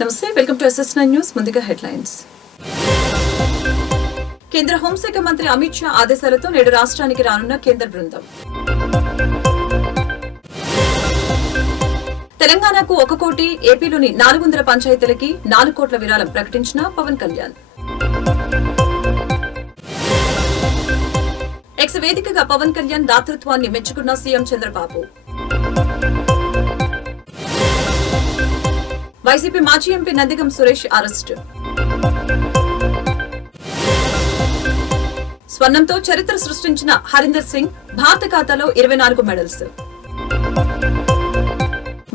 నమస్తే, welcome to SS9 news. ముందుగా headlines. కేంద్ర హోంశాఖ మంత్రి అమిత్ షా ఆదేశాలతో నేడు రాష్ట్రానికి రానున్న కేంద్ర బృందం. తెలంగాణకు 1 కోటి, ఏపీలోని 400 పంచాయతీలకి 4 కోట్ల విరాళం ప్రకటించిన పవన్ కళ్యాణ్. ఎక్స్ వేదికగా పవన్ కళ్యాణ్ దాతృత్వాన్ని మెచ్చుకున్న సీఎం చంద్రబాబు. వైసీపీ మాజీ ఎంపీ నందిగం సురేష్ అరెస్టు. స్వర్ణంతో చరిత్ర సృష్టించిన హరీందర్ సింగ్, భారత ఖాతాలో 24 మెడల్స్.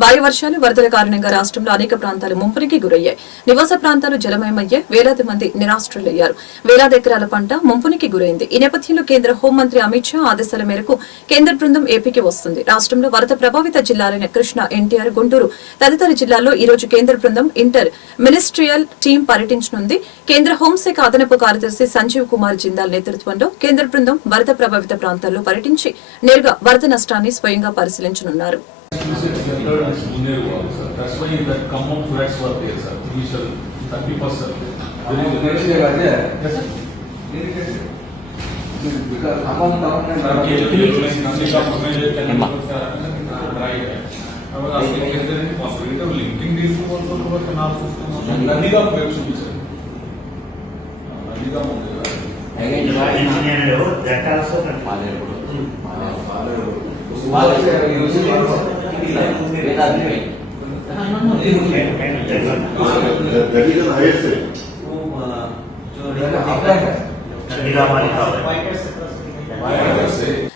భారీ వర్షాలు, వరదల కారణంగా రాష్ట్రంలో అనేక ప్రాంతాలు ముంపునికి గురయ్యాయి. నివాస ప్రాంతాలు జలమయమయ్యాయి. వేలాది మంది నిరాశ్రులయ్యారు. వేలాది ఎకరాల పంట ముంపునికి గురైంది. ఈ నేపథ్యంలో కేంద్ర హోంమంత్రి అమిత్ షా ఆదేశాల మేరకు కేంద్ర బృందం ఏపీకి వస్తుంది. రాష్ట్రంలో వరద ప్రభావిత జిల్లాలైన కృష్ణా, ఎన్టీఆర్, గుంటూరు తదితర జిల్లాల్లో ఈ రోజు కేంద్ర బృందం ఇంటర్ మినిస్ట్రియల్ టీం పర్యటించనుంది. కేంద్ర హోంశాఖ అదనపు కార్యదర్శి సంజీవ్ కుమార్ జిందాల్ నేతృత్వంలో కేంద్ర బృందం వరద ప్రభావిత ప్రాంతాల్లో పర్యటించి నేరుగా వరద నష్టాన్ని స్వయంగా పరిశీలించనున్నారు. That's why that common threats were there, sir. Initial 30%. Because among government, linking these two also to the canal system. Nandika web should be sir. Nandika again, that also can that is an ISA.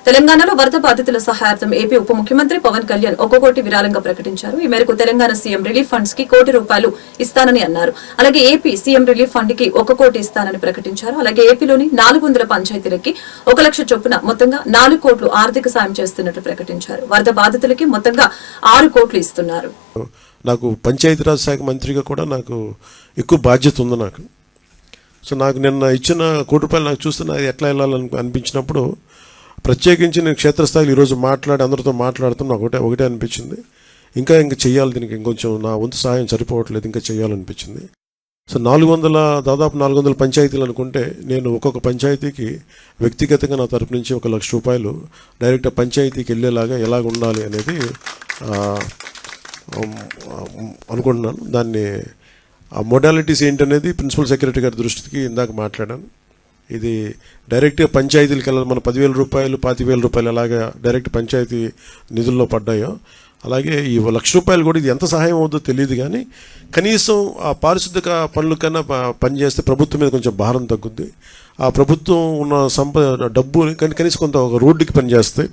తెలంగాణలో వరద బాధితుల సహాయార్థం AP ఉప ముఖ్యమంత్రి పవన్ కళ్యాణ్ 1 కోటి విరాళంగా ప్రకటించారు. ఈ మేరకు తెలంగాణ సీఎం రిలీఫ్ ఫండ్స్ కి ₹1 కోటి ఇస్తానని అన్నారు. అలాగే ఏపీ సీఎం రిలీఫ్ ఫండ్ కి 1 కోటి ఇస్తానని ప్రకటించారు. అలాగే ఏపీలోని 400 పంచాయతీలకి 1 లక్ష చొప్పున మొత్తంగా 4 కోట్లు ఆర్థిక సాయం చేస్తున్నట్లు ప్రకటించారు. వరద బాధితులకి మొత్తంగా 6 కోట్లు ఇస్తున్నారు. నాకు పంచాయతీరాజ్ శాఖ మంత్రిగా కూడా నాకు ఎక్కువ బాధ్యత ఉంది. సో నాకు నిన్న ఇచ్చిన ₹1 కోటి నాకు చూస్తే అది ఎట్లా వెళ్ళాలని అనిపించినప్పుడు ప్రత్యేకించి నేను క్షేత్రస్థాయిలో ఈరోజు అందరితో మాట్లాడుతాను. నాకు ఒకటే అనిపించింది, ఇంకా చెయ్యాలి, దీనికి ఇంకొంచెం నా వంతు సహాయం సరిపోవట్లేదు, ఇంకా చెయ్యాలనిపించింది. సో దాదాపు 400 పంచాయతీలు అనుకుంటే నేను ఒక్కొక్క పంచాయతీకి వ్యక్తిగతంగా నా తరపు నుంచి ₹1 లక్ష డైరెక్ట్ పంచాయతీకి వెళ్ళేలాగా ఎలాగ ఉండాలి అనేది అనుకుంటున్నాను. దాన్ని ఆ మోడాలిటీస్ ఏంటనేది ప్రిన్సిపల్ సెక్రటరీ గారి దృష్టికి ఇందాక మాట్లాడాను. ఇది డైరెక్ట్గా పంచాయతీలకు వెళ్ళాలి. మన ₹10,000, ₹25,000 ఎలాగా డైరెక్ట్ పంచాయతీ నిధుల్లో పడ్డాయో అలాగే ఈ ₹1 లక్ష కూడా ఇది ఎంత సహాయం అవుతుందో తెలియదు, కానీ కనీసం ఆ పారిశుద్ధ్య పనుల కన్నా పనిచేస్తే ప్రభుత్వం మీద కొంచెం భారం తగ్గుద్ది. ఆ ప్రభుత్వం ఉన్న డబ్బు కనీసం కొంత ఒక రోడ్డుకి పనిచేస్తే.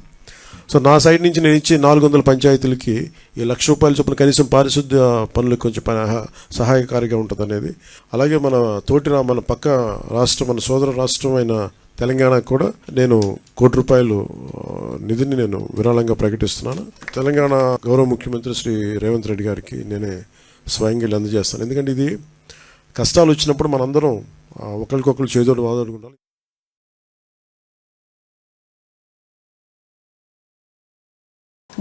సో నా సైడ్ నుంచి నేను ఇచ్చే 400 పంచాయతీలకి ఈ ₹1 లక్ష చొప్పున కనీసం పారిశుద్ధ్య పనులకు కొంచెం సహాయకారిగా ఉంటుంది అనేది. అలాగే మన పక్క రాష్ట్రం, మన సోదర రాష్ట్రం అయిన తెలంగాణకు కూడా నేను ₹1 కోటి నిధిని నేను విరాళంగా ప్రకటిస్తున్నాను. తెలంగాణ గౌరవ ముఖ్యమంత్రి శ్రీ రేవంత్ రెడ్డి గారికి నేనే స్వయంగా అందజేస్తాను. ఎందుకంటే ఇది కష్టాలు వచ్చినప్పుడు మనందరం ఒకరికొకరు చేదోడు వాదోడుకుంటాం.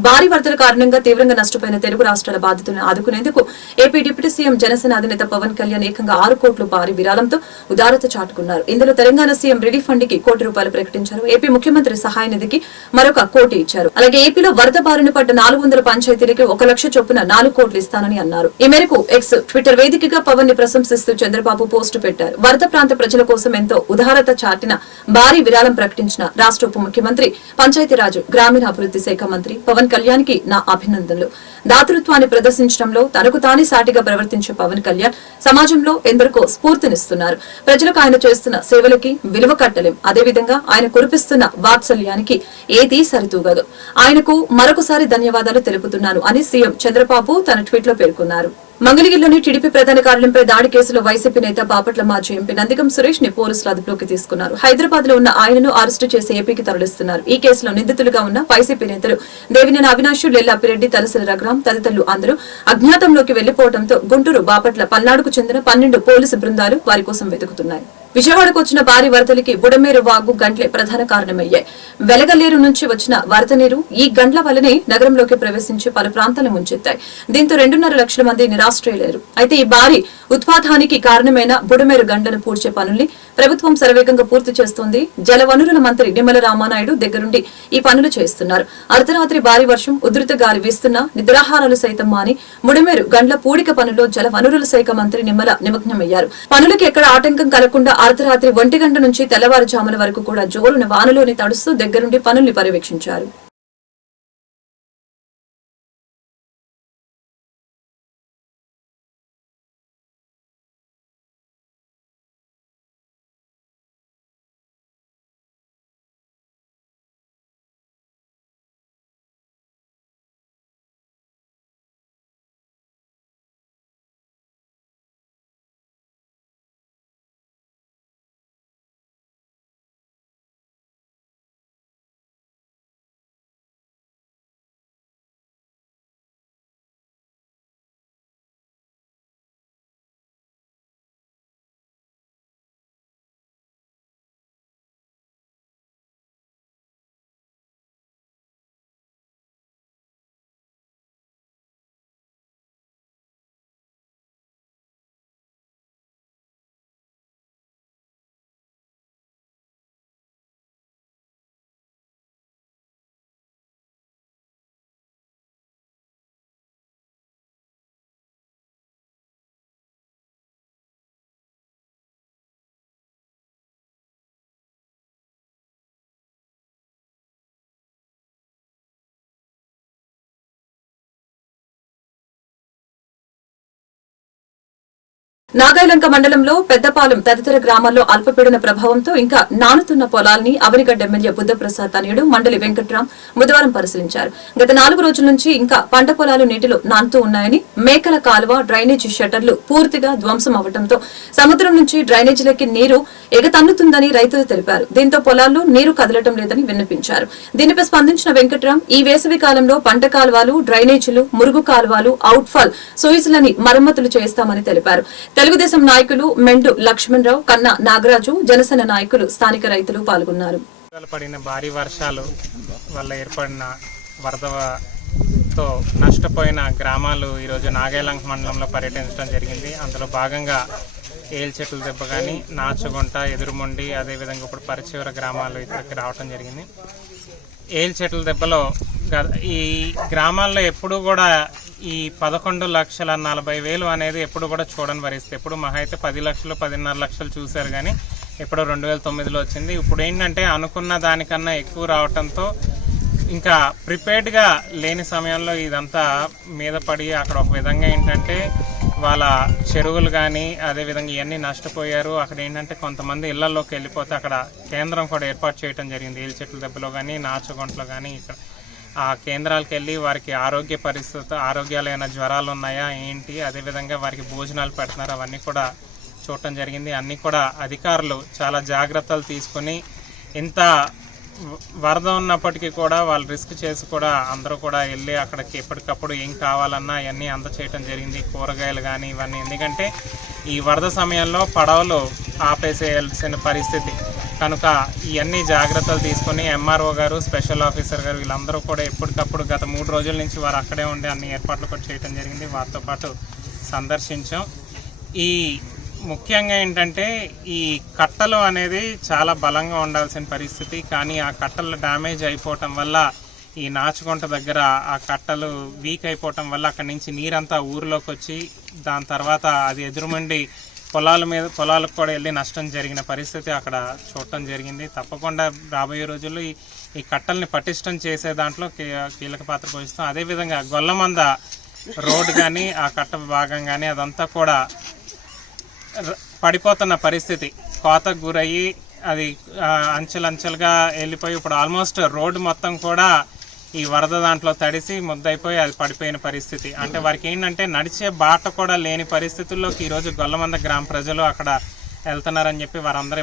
భారీ వరదల కారణంగా తీవ్రంగా నష్టపోయిన తెలుగు రాష్ట్రాల బాధితులను ఆదుకునేందుకు ఏపీ డిప్యూటీ సీఎం జనసేన అధినేత పవన్ కళ్యాణ్ ఏకంగా 6 కోట్ల భారీ విరాళంతో ఉదారత చాటుకున్నారు. ఇందులో తెలంగాణ సీఎం రిలీఫ్ ఫండ్ కి ₹1 కోటి ప్రకటించారు. ఏపీ ముఖ్యమంత్రి సహాయ నిధికి మరొక ₹1 కోటి ఇచ్చారు. అలాగే ఏపీలో వరద బారిన పడ్డ 400 పంచాయతీలకి 1 లక్ష చొప్పున 4 కోట్లు ఇస్తానని అన్నారు. ఈ మేరకు ఎక్స్ ట్విట్టర్ వేదికగా పవన్ ని ప్రశంసిస్తూ చంద్రబాబు పోస్టు పెట్టారు. వరద ప్రాంత ప్రజల కోసం ఎంతో ఉదారత చాటిన భారీ విరాళం ప్రకటించిన రాష్ట్ర ఉప ముఖ్యమంత్రి, పంచాయతీరాజ్ గ్రామీణాభివృద్ధి శాఖ మంత్రి పవన్ కళ్యాణ్ కి నా అభినందనలు. దాతృత్వాన్ని ప్రదర్శించడంలో తనకు తానే సాటిగా ప్రవర్తించే పవన్ కళ్యాణ్ సమాజంలో ఎందరికో స్ఫూర్తినిస్తున్నారు. ప్రజలకు ఆయన చేస్తున్న సేవలకి విలువ కట్టలేం. అదేవిధంగా ఆయన కురిపిస్తున్న వాత్సల్యానికి ఏదీ సరితూగదు. ఆయనకు మరొకసారి ధన్యవాదాలు తెలుపుతున్నాను అని సీఎం చంద్రబాబు తన ట్వీట్ లో పేర్కొన్నారు. మంగళగిరిలోని టీడీపీ ప్రధాన కార్యాలయంపై దాడి కేసులో వైసీపీ నేత బాపట్ల మాజీ ఎంపీ నందిగం సురేష్ ని పోలీసులు అదుపులోకి తీసుకున్నారు. హైదరాబాద్ లో ఉన్న ఆయనను అరెస్టు చేసి ఏపీకి తరలిస్తున్నారు. ఈ కేసులో నిందితులుగా ఉన్న వైసీపీ నేతలు దేవినేని అవినాష్, లెల్లాపిరెడ్డి, తలసరి రఘురాం తదితరులు అందరూ అజ్ఞాతంలోకి వెళ్లిపోవడంతో గుంటూరు, బాపట్ల, పల్నాడుకు చెందిన 12 పోలీసు బృందాలు వారి కోసం వెతుకుతున్నాయి. విజయవాడకు వచ్చిన భారీ వరదలకి బుడమేరు వాగు గండ్లే ప్రధాన కారణమయ్యాయి. వెలగలేరు నుంచి వచ్చిన వరద నీరు ఈ గండ్ల వల్లనే నగరంలోకి ప్రవేశించి పలు ప్రాంతాలను ముంచెత్తాయి. దీంతో 2.5 లక్షల మంది నిరాశ్రయులయ్యారు. అయితే ఈ భారీ ఉత్పాతానికి కారణమైన బుడమేరు గండ్లను పూడ్చే పనుల్ని ప్రభుత్వం శరవేగంగా పూర్తి చేస్తోంది. జలవనరుల మంత్రి నిమ్మల రామానాయుడు దగ్గరుండి ఈ పనులు చేస్తున్నారు. అర్ధరాత్రి భారీ వర్షం, ఉధృత గాలి వీస్తున్నా నిద్రాహారాలు సైతం మాని బుడమేరు గండ్ల పూడిక పనుల్లో జలవనరుల శాఖ మంత్రి నిమ్మల నిమగ్నమయ్యారు. పనులకి ఎక్కడ ఆటంకం కలగకుండా అర్ధరాత్రి 1 గంట నుంచి తెల్లవారుజామున వరకు కూడా జోరున వానలోని తడుస్తూ దగ్గరుండి పనుల్ని పర్యవేక్షించారు. నాగాయలంక మండలంలో పెద్దపాలెం తదితర గ్రామాల్లో అల్పపీడన ప్రభావంతో ఇంకా నానుతున్న పొలాల్ని అవనిగడ్డ ఎమ్మెల్యే బుద్ధప్రసాద్ తనయుడు మండలి వెంకట్రాం బుధవారం పరిశీలించారు. గత 4 రోజుల నుంచి ఇంకా పంట పొలాలు నీటిలో నానుతూ ఉన్నాయని, మేకల కాలువ, డ్రైనేజీ షట్టర్లు పూర్తిగా ధ్వంసం అవడంతో సముద్రం నుంచి డ్రైనేజీలకి నీరు ఎగతన్నుతుందని రైతులు తెలిపారు. దీంతో పొలాల్లో నీరు కదలటం లేదని విన్నపించారు. దీనిపై స్పందించిన వెంకట్రాం ఈ వేసవి కాలంలో పంట కాలువలు, డ్రైనేజీలు, మురుగు కాలువలు, అవుట్ఫాల్ సోయిజ్లని మరమ్మతులు చేస్తామని తెలిపారు. తెలుగుదేశం నాయకులు మెండు లక్ష్మణరావు, కన్నా నాగరాజు, జనసేన నాయకులు, స్థానిక రైతులు పాల్గొన్నారు. పడిన భారీ వర్షాలు వల్ల ఏర్పడిన వరదతో నష్టపోయిన గ్రామాలు ఈరోజు నాగాయలంక మండలంలో పర్యటించడం జరిగింది. అందులో భాగంగా ఏల్చెట్ల దెబ్బ కానీ, నాచుగుంట, ఎదురుమొండి, అదేవిధంగా ఇప్పుడు పరిచివర గ్రామాలు ఇక్కడికి రావడం జరిగింది. ఏల్చెట్ల దెబ్బలో ఈ గ్రామాల్లో ఎప్పుడు కూడా ఈ 11,40,000 అనేది ఎప్పుడు కూడా చూడని పరిస్థితి. ఎప్పుడు మహా అయితే 10 లక్షలు, 10.5 లక్షలు చూశారు కానీ ఎప్పుడో 2009లో వచ్చింది. ఇప్పుడు ఏంటంటే అనుకున్న దానికన్నా ఎక్కువ రావడంతో ఇంకా ప్రిపేర్డ్గా లేని సమయంలో ఇదంతా మీద పడి అక్కడ ఒక విధంగా ఏంటంటే వాళ్ళ చెరువులు కానీ అదేవిధంగా ఇవన్నీ నష్టపోయారు. అక్కడ ఏంటంటే కొంతమంది ఇళ్లలోకి వెళ్ళిపోతే అక్కడ కేంద్రం కూడా ఏర్పాటు చేయడం జరిగింది. ఏల్చెట్ల దెబ్బలో కానీ, నాచుగుంటలో కానీ ఇక్కడ ఆ కేంద్రాలకు వెళ్ళి వారికి ఆరోగ్య పరిస్థితి, ఆరోగ్యాలైన జ్వరాలు ఉన్నాయా ఏంటి, అదేవిధంగా వారికి భోజనాలు పెడుతున్నారు, అవన్నీ కూడా చూడటం జరిగింది. అన్నీ కూడా అధికారులు చాలా జాగ్రత్తలు తీసుకుని ఇంత వరద ఉన్నప్పటికీ కూడా వాళ్ళు రిస్క్ చేసి కూడా అందరూ కూడా వెళ్ళి అక్కడికి ఎప్పటికప్పుడు ఏం కావాలన్నా అవన్నీ అందచేయటం జరిగింది. కూరగాయలు కానీ ఇవన్నీ, ఎందుకంటే ఈ వరద సమయంలో పడవలు ఆపేసేయాల్సిన పరిస్థితి కనుక ఇవన్నీ జాగ్రత్తలు తీసుకొని ఎంఆర్ఓ గారు, స్పెషల్ ఆఫీసర్ గారు వీళ్ళందరూ కూడా ఎప్పటికప్పుడు గత 3 రోజుల నుంచి వారు అక్కడే ఉండి అన్ని ఏర్పాట్లు కూడా చేయడం జరిగింది. వారితో పాటు సందర్శించాం. ఈ ముఖ్యంగా ఏంటంటే ఈ కట్టలు అనేది చాలా బలంగా ఉండాల్సిన పరిస్థితి, కానీ ఆ కట్టలు డ్యామేజ్ అయిపోవటం వల్ల ఈ నాచుగుంట దగ్గర ఆ కట్టలు వీక్ అయిపోవటం వల్ల అక్కడి నుంచి నీరంతా ఊరిలోకి వచ్చి దాని తర్వాత అది ఎదురుమండి పొలాలకు కూడా వెళ్ళి నష్టం జరిగిన పరిస్థితి అక్కడ చూడటం జరిగింది. తప్పకుండా రాబోయే రోజుల్లో ఈ కట్టల్ని పటిష్టం చేసే దాంట్లో కీలక పాత్ర పోషిస్తాం. అదేవిధంగా గొల్లమంద రోడ్డు కానీ ఆ కట్ట భాగం కానీ అదంతా కూడా పడిపోతున్న పరిస్థితి, కోతకు గురయ్యి అది అంచెలంచెలుగా వెళ్ళిపోయి ఇప్పుడు ఆల్మోస్ట్ రోడ్డు మొత్తం కూడా ఈ వరద దాంట్లో తడిసి ముద్దయిపోయి అది పడిపోయిన పరిస్థితి. అంటే వారికి ఏంటంటే నడిచే బాట కూడా లేని పరిస్థితుల్లోకి ఈరోజు గొల్లమంద గ్రామ ప్రజలు అక్కడ వెళ్తున్నారని చెప్పి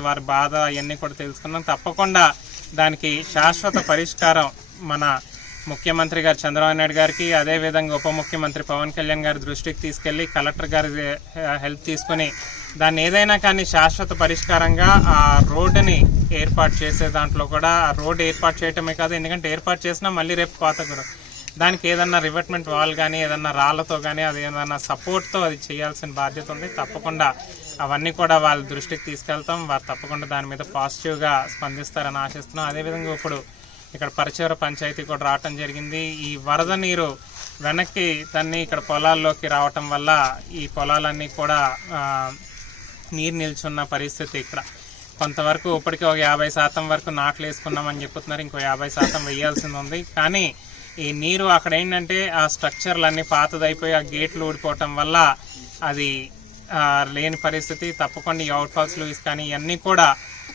వారి బాధ అవన్నీ కూడా తెలుసుకున్నాం. తప్పకుండా దానికి శాశ్వత పరిష్కారం మన ముఖ్యమంత్రి గారు చంద్రబాబు నాయుడు గారికి, అదేవిధంగా ఉప ముఖ్యమంత్రి పవన్ కళ్యాణ్ గారి దృష్టికి తీసుకెళ్లి కలెక్టర్ గారి హెల్ప్ తీసుకుని దాన్ని ఏదైనా కానీ శాశ్వత పరిష్కారంగా ఆ రోడ్డుని ఏర్పాటు చేసే దాంట్లో కూడా ఆ రోడ్డు ఏర్పాటు చేయటమే కాదు, ఎందుకంటే ఏర్పాటు చేసినా మళ్ళీ రేపు పాత దానికి ఏదన్నా రివర్ట్మెంట్ వాల్ కానీ ఏదన్నా రాళ్ళతో కానీ అది ఏదన్నా సపోర్ట్తో అది చేయాల్సిన బాధ్యత ఉంది. తప్పకుండా అవన్నీ కూడా వాళ్ళ దృష్టికి తీసుకెళ్తాం. వారు తప్పకుండా దాని మీద పాజిటివ్గా స్పందిస్తారని ఆశిస్తున్నాం. అదేవిధంగా ఇప్పుడు ఇక్కడ పరిచయ పంచాయతీ కూడా రావటం జరిగింది. ఈ వరద నీరు వెనక్కి తన్ని ఇక్కడ పొలాల్లోకి రావటం వల్ల ఈ పొలాలన్నీ కూడా నీరు నిల్చున్న పరిస్థితి. ఇక్కడ కొంతవరకు ఇప్పటికీ ఒక 50% వరకు నాట్లు వేసుకున్నామని చెప్తున్నారు, ఇంకో 50% వేయాల్సింది ఉంది. కానీ ఈ నీరు అక్కడ ఏంటంటే ఆ స్ట్రక్చర్లన్నీ పాతదైపోయి ఆ గేట్లు ఊడిపోవటం వల్ల అది లేని పరిస్థితి. తప్పకుండా ఈ అవుట్ఫాల్స్లు కానీ ఇవన్నీ కూడా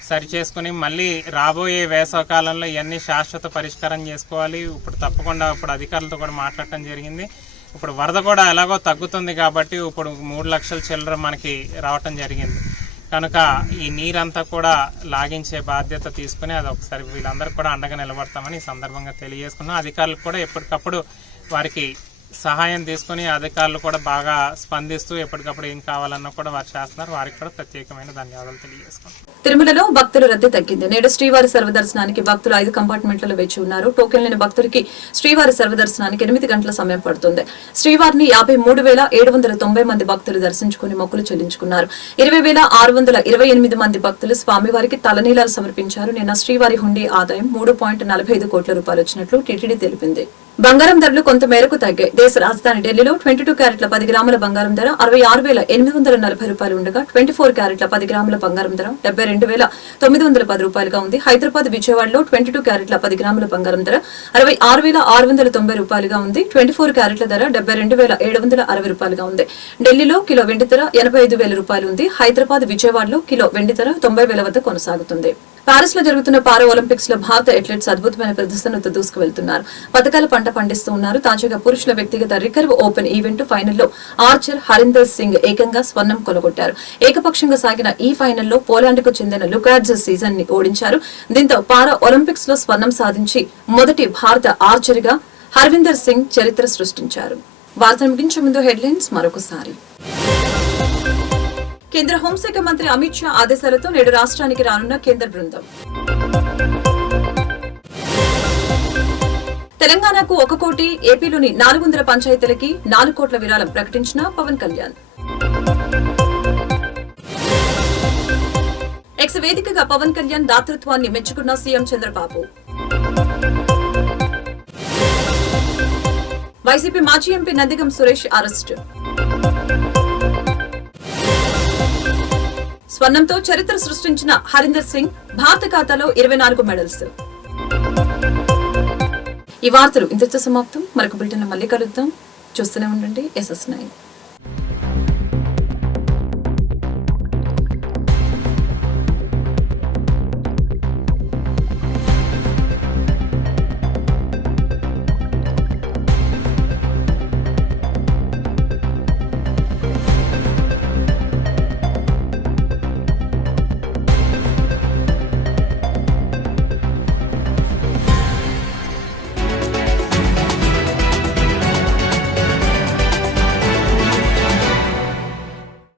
సరి చేసుకుని మళ్ళీ రాబోయే వేసవకాలంలో ఇవన్నీ శాశ్వత పరిష్కారం చేసుకోవాలి. ఇప్పుడు తప్పకుండా ఇప్పుడు అధికారులతో కూడా మాట్లాడటం జరిగింది. ఇప్పుడు వరద కూడా ఎలాగో తగ్గుతుంది కాబట్టి ఇప్పుడు 3 లక్షల చిల్లర మనకి రావటం జరిగింది. కనుక ఈ నీరంతా కూడా లాగించే బాధ్యత తీసుకుని అది ఒకసారి వీళ్ళందరూ కూడా అండగా నిలబడతామని ఈ సందర్భంగా తెలియజేసుకున్నాం. అధికారులు కూడా ఎప్పటికప్పుడు వారికి సహాయం తీసుకుని అధికారులు కూడా బాగా స్పందిస్తూ ఎప్పటికప్పుడు ఏం కావాలన్నా కూడా వారు చేస్తున్నారు. వారికి కూడా ప్రత్యేకమైన ధన్యవాదాలు తెలియజేసుకుంటాం. తిరుమలలో భక్తుల రద్దీ తగ్గింది. నేడు శ్రీవారి సర్వదర్శనానికి భక్తులు 5 కంపార్ట్మెంట్లలో వేచి ఉన్నారు. టోకెన్ లేని భక్తుడికి శ్రీవారి సర్వదర్శనానికి 8 గంటల సమయం పడుతుంది. శ్రీవారిని 53,790 మంది భక్తులు దర్శించుకుని మొక్కులు చెల్లించుకున్నారు. 20,628 మంది భక్తులు స్వామివారికి తలనీలాలు సమర్పించారు. నిన్న శ్రీవారి హుండీ ఆదాయం 3.45 కోట్ల రూపాయలు వచ్చినట్లు టీటీడీ తెలిపింది. బంగారం ధరలు కొంత మేరకు తగ్గాయి. దేశ రాజధాని ఢిల్లీలో 22 క్యారెట్ల 10 గ్రాముల బంగారం ధర 66,840 రూపాయలు ఉండగా 24 క్యారెట్ల 10 గ్రాముల బంగారం ధర 72,910 రూపాయలుగా ఉంది. హైదరాబాద్, విజయవాడలో 22 క్యారెట్ల 10 గ్రాముల బంగారం ధర 66,690 రూపాయలుగా ఉంది. 24 క్యారెట్ల ధర 72,760 రూపాయలుగా ఉంది. ఢిల్లీలో కిలో వెండి ధర 85,000 రూపాయలు ఉంది. హైదరాబాద్, విజయవాడలో కిలో వెండి ధర 90,000 వద్ద కొనసాగుతుంది. పారిస్ లో జరుగుతున్న పారా ఒలింపిక్స్ లో భారత అథ్లెట్స్ అద్భుతమైన ప్రదర్శనతో దూసుకువెళ్తున్నారు. పథకాల పంట పండిస్తూ ఉన్నారు. తాజాగా పురుషుల వ్యక్తిగత రికర్వ్ ఓపెన్ ఈవెంట్ ఫైనల్లో ఆర్చర్ హరీందర్ సింగ్ ఏకంగా స్వర్ణం కొలగొట్టారు. ఏకపక్షంగా సాగిన ఈ ఫైనల్లో పోలాండ్ కు చెందిన లుకాడ్జ్ సీజన్ ని ఓడించారు. దీంతో పారా ఒలింపిక్స్ లో స్వర్ణం సాధించి మొదటి భారత ఆర్చర్ గా హర్విందర్ సింగ్ చరిత్ర సృష్టించారు. వార్తలు ముగించే ముందు హెడ్లైన్స్ మరొకసారి. కేంద్ర హోంశాఖ మంత్రి అమిత్ షా ఆదేశాలతో నేడు రాష్ట్రానికి రానున్న కేంద్ర బృందం. తెలంగాణకు 1 కోటి, ఏపీలోని 400 పంచాయతీలకి 4 కోట్ల విరాళం ప్రకటించిన పవన్ కళ్యాణ్. ఎక్స్ వేదికగా పవన్ కళ్యాణ్ దాతృత్వాన్ని మెచ్చుకున్న సీఎం చంద్రబాబు. వైసీపీ మాజీ ఎంపీ నందిగం సురేష్ అరెస్టు. స్వర్ణంతో చరిత్ర సృష్టించిన హరీందర్ సింగ్ భారత ఖాతాలో 24 మెడల్స్. ఈ వార్తలు ఇంతటితో సమాప్తం. మరొక బులెటిన్ లో మళ్ళీ కలుద్దాం. చూస్తూనే ఉండండి SS9.